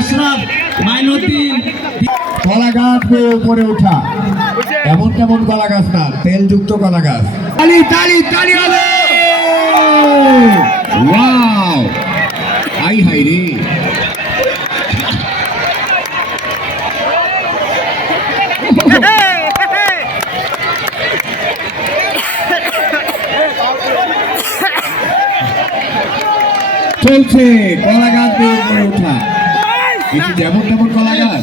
আশরাফ মাইনুদ্দিন। কলা গাছ বেয়ে উপরে ওঠা, এমন তেমন কলা গাছ না, তেলযুক্ত কলা গাছ। তালি তালি তালি হবে। ওয়াও, হাই হাই রে। চলছে কলা গাছ বেয়ে উপরে ওঠা, যেমন তেমন কলা গাছ।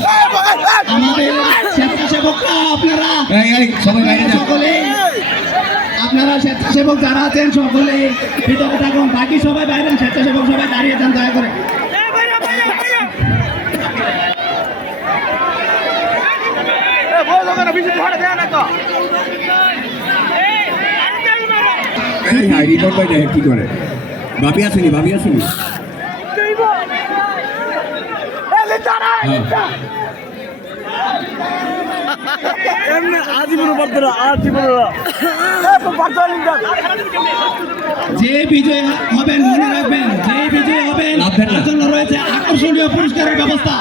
আমাদের স্বেচ্ছাসেবকরা আপনারা সবাই বাইরে যান। সকলে আপনারা স্বেচ্ছাসেবক যারা আছেন সকলে ভিতরে থাকুন, বাকি সবাই বাইরে, স্বেচ্ছাসেবক সবাই দাঁড়িয়ে যান দয়া করে। কি করে ভাবি আসেনি, ভাবি আসেনি। যে বিজয় হবেন মনে রাখবেন, যে বিজয় হবেন তার জন্য রয়েছে আকর্ষণীয় পুরস্কারের ব্যবস্থা।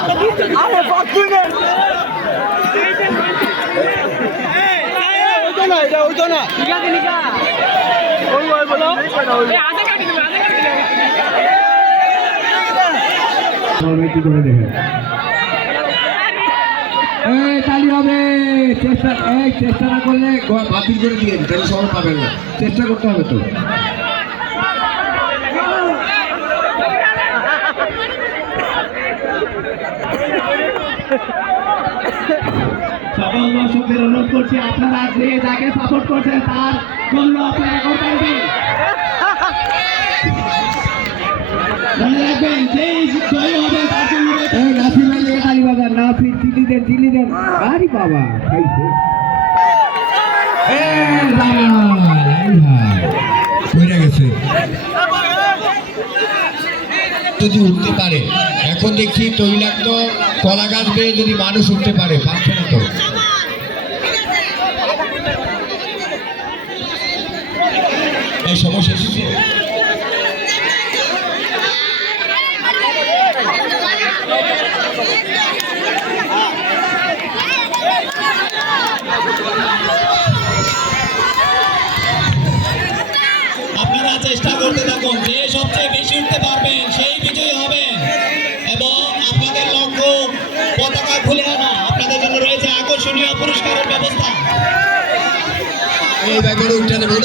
তালি হবে। চেষ্টা না করলে বাতিল করে দিয়ে তাহলে সবাই পাবেন না, চেষ্টা করতে হবে তো। সকল দর্শকদের অনুরোধ করছি, আপনারা যে যাকে সাপোর্ট করছেন তার জন্য আপনারা করতে দিন। মনে রাখবেন যে জয় হবে তার জন্য নাসির ভাই তালি বাজার, নাসির চিলি দেন। আরে বাবা খাইছে গেছে যদি উঠতে পারে। এখন দেখছি তৈলাক্ত কলা গাছ বেয়ে যদি মানুষ উঠতে পারে, পারছে না তো। এই সমস্যা এসেছে। আপনারা চেষ্টা করতে থাকুন, যে সবচেয়ে বেশি উঠতে পারবেন সেই বিজয়ী হবেন। এবং আপনাদের লক্ষ্য পতাকা খুলে আনা, আপনাদের জন্য রয়েছে আকর্ষণীয় পুরস্কারের ব্যবস্থা। এই ব্যাপারে উঠে দেবো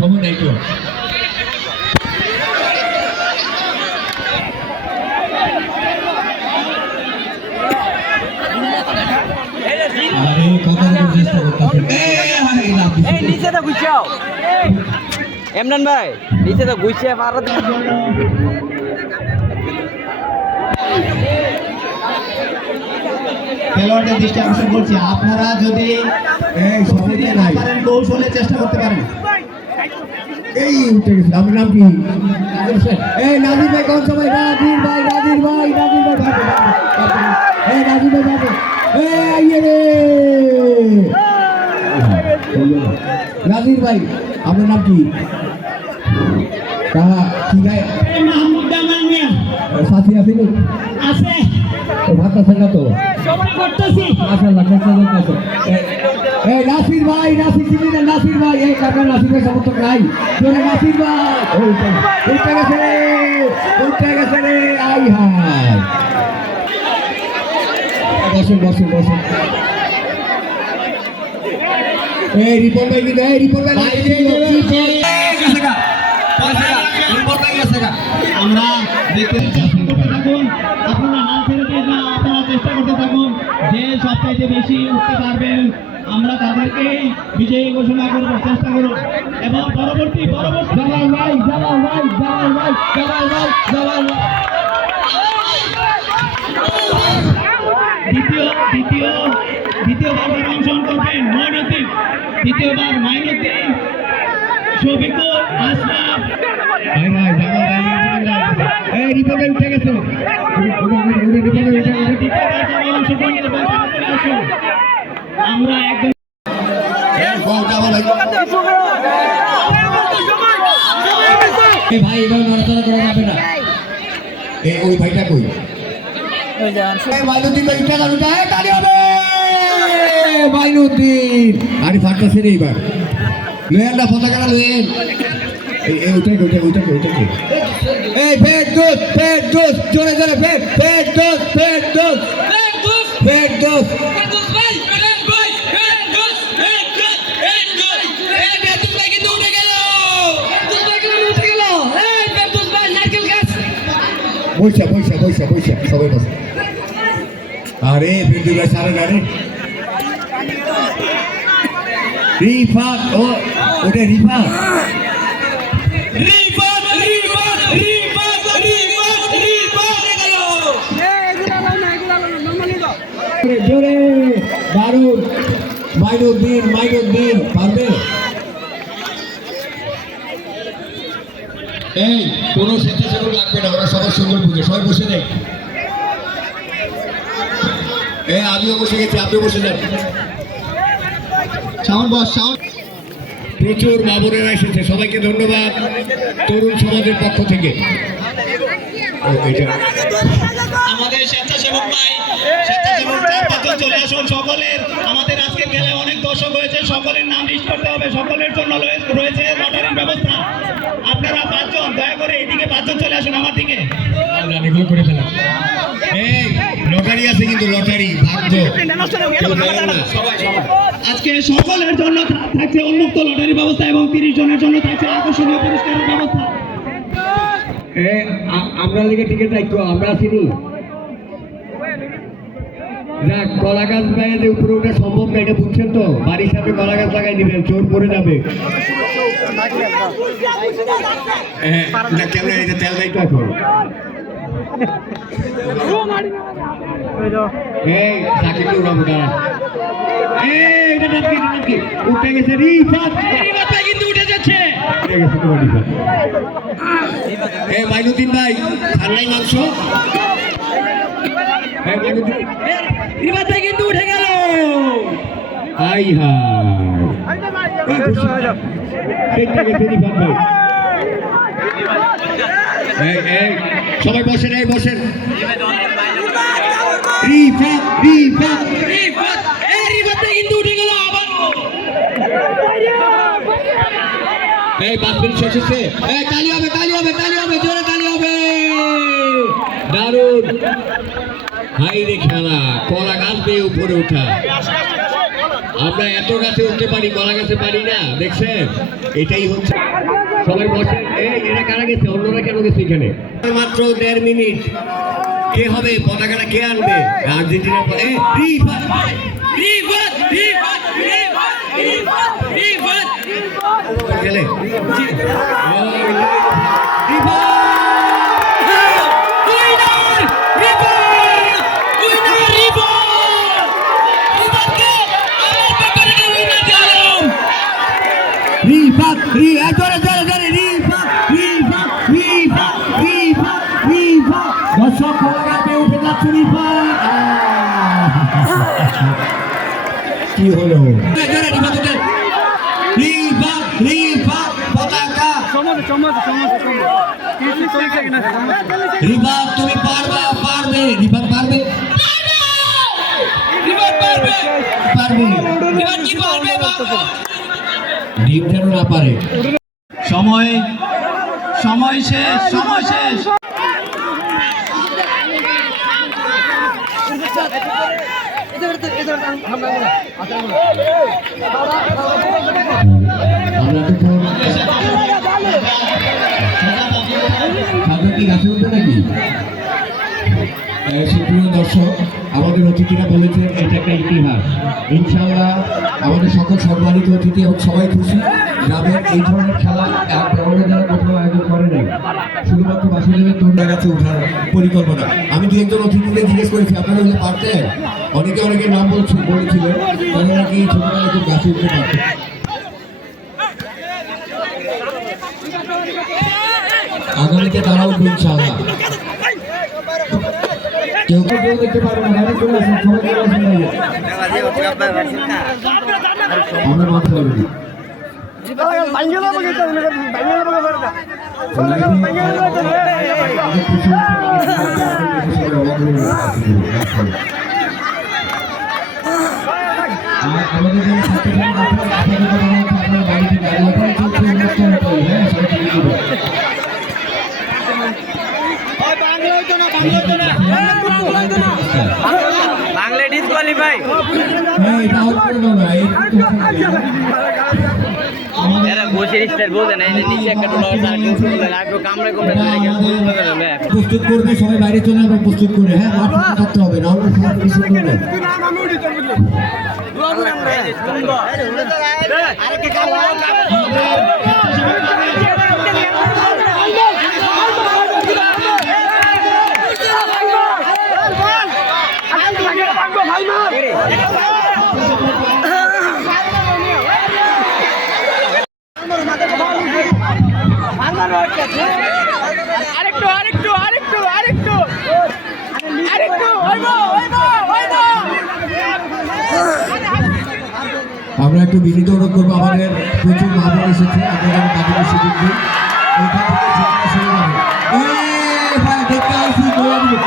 সময় নাই তো। এমরান ভাই নিচে তো গুছিয়ে মারা। খেলোয়াড়দের দৃষ্টি আকর্ষণ করছি, আপনারা যদি কৌশলে চেষ্টা করতে পারেন। এই উঠে গেছে। আপনার নাম কি? এই নাজির ভাই কোন সময়? নাজির ভাই নাজির ভাই নাজির ভাই আপনার নাম কি? কি ভাই? মাহমুদ জামাল মিয়া সাথী আছে আছে, ভাত আছে না তো? সবাই করতেছি। মাশাআল্লাহ করতেছো। এই নাসির ভাই, নাসির ভাই এই কাকা নাসির ভাই সমর্থক নাই। তোরে নাসির ভাই উঠে গেছে রে। আই হাই বসুন। এই রিপোর্ট ভাই কি দেয়? রিপোর্ট ভাই আমরা দেখতে থাকুন, আপনারা হাল ছেড়ে দিয়ে না, আপনারা চেষ্টা করতে থাকুন। যে সবচাইতে বেশি উঠতে পারবেন আমরা তাদেরকে বিজয়ী ঘোষণা করবো, চেষ্টা করুন। এবং পরবর্তী দ্বিতীয়বার অংশগ্রহণ করবেন মঈনুদ্দিন, দ্বিতীয়বার মাইনুদ্দিন, শফিকুল, আশরাফ। উঠে গেছে। আমরা একদম ভাই এবার নড়াচড়া করা যাবে না। ওই ভাইটা কই মাইনুদ্দিন ভাই টাকা উঠায় তালি হবে মাইনুদ্দিন আরে ফাটতেছে রে এইবার লয়েন না পতাকাটা লয়েন ওইটাকে এই ফেট দোস জোরে জোরে ফেট দোস বৈশা সবাই বসে আরে বিন্দু ভাই সারা গাড়ি রিফাত ও ওটা রিফাত জোরে দারুণ মাইনুদ্দিন পারবে এই কোনো স্বেচ্ছাসেবক লাগবে না ওরা সবার সুন্দর পুজো সবাই বসে নেই আমিও বসে গেছি আপনিও বসে যান প্রচুর মা বোনেরা এসেছে সবাইকে ধন্যবাদ তরুণ সমাজের পক্ষ থেকে আমাদের স্বেচ্ছাসেবক ভাই স্বেচ্ছাসেবক চার পাঁচজন চলে আসুন সকলের আমাদের আজকে গেলে অনেক দর্শক হয়েছে সকলের নাম লিস্ট করতে হবে সকলের জন্য রয়েছে লটারির ব্যবস্থা আপনারা পাঁচজন দয়া করে এইদিকে পাঁচজন চলে আসুন আমার দিকে এগুলো করে ফেলা এই লটারি আছে কিন্তু লটারি ভাগ্য আজকে সকলের জন্য থাকছে উন্মুক্ত লটারি ব্যবস্থা এবং 30 জনের জন্য থাকছে আকর্ষণীয় পুরস্কারের ব্যবস্থা আমরা লিগে টিকিট রাখবো আমরা চিনি যাক কলা গাছ বাইরে উপরে ওঠা সম্ভব না এটা বুঝছেন তো বাড়ির সাথে কলা গাছ লাগাই দিবেন চোর পড়ে যাবে কেমন এটা তেল দায়িত্ব এখন এই চাকরিতে উড়াবো দাঁড়ান এটা নাকি উঠে গেছে রিফাত কিন্তু উঠে যাচ্ছে উঠে গেছে তোমার রিফাত মাইনুদ্দিন ভাই খান্নাই মাংস কিন্তু উঠে গেল হাই সবাই বসেন বসেন কিন্তু উঠে গেল আবার বাসবেন শেষ হচ্ছে তালি হবে জোরে তালি হবে দারুণ হাই রে খেলা কলা গাছ দিয়ে উপরে ওঠা আমরা এত গাছে উঠতে পারি কলা গাছে পারি না দেখছেন এটাই হচ্ছে সবাই বসেন এরা কারা গেছে অন্যরা কেন গেছে এখানে মাত্র 1.5 মিনিট কে হবে পতাকাটা কে আনবে আর্জেন্টিনা খেলে কি হলো রিবাত তুমি পারবে রিবাত পারবে ডিম যেন না পারে সময় শেষ আমরা তো কি গাছে উঠবে নাকি সুপ্রিয় দর্শক আমাদের অতিথিরা বলেছে এটা একটা ইতিহাস ইনশাআল্লাহ আমাদের সকল সম্মানিত অতিথি এবং সবাই খুশি গ্রামের এই ধরনের খেলা এক ধরনের দ্বারা কোথাও আয়োজন করে নাই শুধুমাত্র বাসুদেবের তোমরা গাছে ওঠার পরিকল্পনা আমি দু একজন অতিথিকে জিজ্ঞেস করেছি আপনারা হলে পারতেন অনেকে নাম বলেছিলেন তারা নাকি ছোটবেলায় খুব গাছে উঠতে পারতেন আগামীতে তারা উঠবে ইনশাআল্লাহ কেউ দেখতে পারবে না বাইরে চলে আসেন সবাই চলে আসেন আমরা মাথা আমাদের যে আপনার বাড়িতে গাড়ি চলছে অনুষ্ঠান হ্যাঁ বাংলা ডিসকোয়ালিফাই এটা আউট করে দাও না এরা গোছের স্টাইল বোঝে না এই যে নিচে একটা টোলা লাগবে কামড়ে কামড়ে প্রস্তুত করবে সবাই বাইরে চলে যাবে প্রস্তুত করে হ্যাঁ মাঠ ফাঁকা থাকতে হবে না হলে সবাই কিছু করবে আমরা একটু বিনীত অনুরোধ করবো আমাদের প্রচুর মাহবুব এসেছে আপনারা তাদেরকে সুযোগ দিন এইখান থেকে যেখানে শুরু হবে ভাই দেখতে আসি গোলা দিবে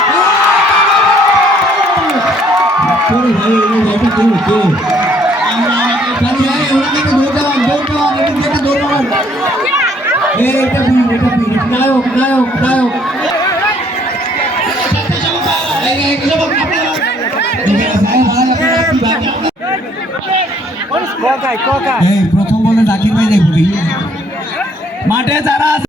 ভাই এটা কে আমরা নায়ক নায়ক নায়ক কোকাই প্রথম বলে জাকির ভাই দেখবি মাঠে যারা